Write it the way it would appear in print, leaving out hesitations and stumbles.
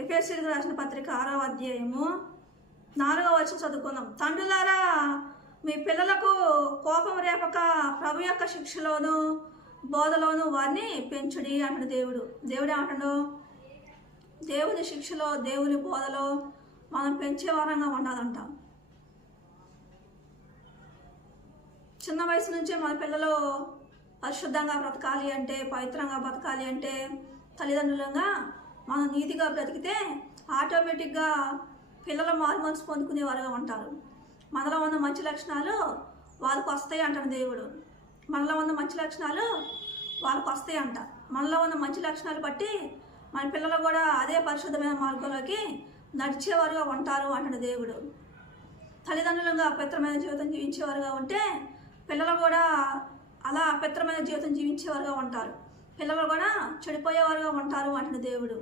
ఎఫెసీయులకు రాసిన పత్రిక 6వ అధ్యాయము 4వ వచనం చదువుకుందాం. తండ్రులారా, మీ పిల్లలకు కోపం రేపక ప్రభు యొక్క శిక్షలోను బోధలోను వారిని పెంచుడి అంటాడు దేవుడు. దేవుడు ఏమంటాడు? దేవుని శిక్షలో, దేవుని బోధలో మనం పెంచే వారంగా ఉండాలంట. చిన్న వయసు నుంచే మన పిల్లలు పరిశుద్ధంగా బ్రతకాలి అంటే, పవిత్రంగా బ్రతకాలి అంటే, తల్లిదండ్రులుగా మనం నీతిగా బ్రతికితే ఆటోమేటిక్గా పిల్లలు మారు మనసు పొందుకునేవారుగా ఉంటారు. మనలో ఉన్న మంచి లక్షణాలు వాళ్ళకు వస్తాయి అంటాడు దేవుడు. మనలో ఉన్న మంచి లక్షణాలు వాళ్ళకు వస్తాయి అంట. మనలో ఉన్న మంచి లక్షణాలు బట్టి మన పిల్లలు కూడా అదే పరిశుద్ధమైన మార్గంలోకి నడిచేవారుగా ఉంటారు అంటాడు దేవుడు. తల్లిదండ్రులుగా పవిత్రమైన జీవితం జీవించేవారుగా ఉంటే పిల్లలు కూడా అలా అపవిత్రమైన జీవితం జీవించేవారుగా ఉంటారు. పిల్లలు కూడా చెడిపోయేవారుగా ఉంటారు అంటున్న దేవుడు.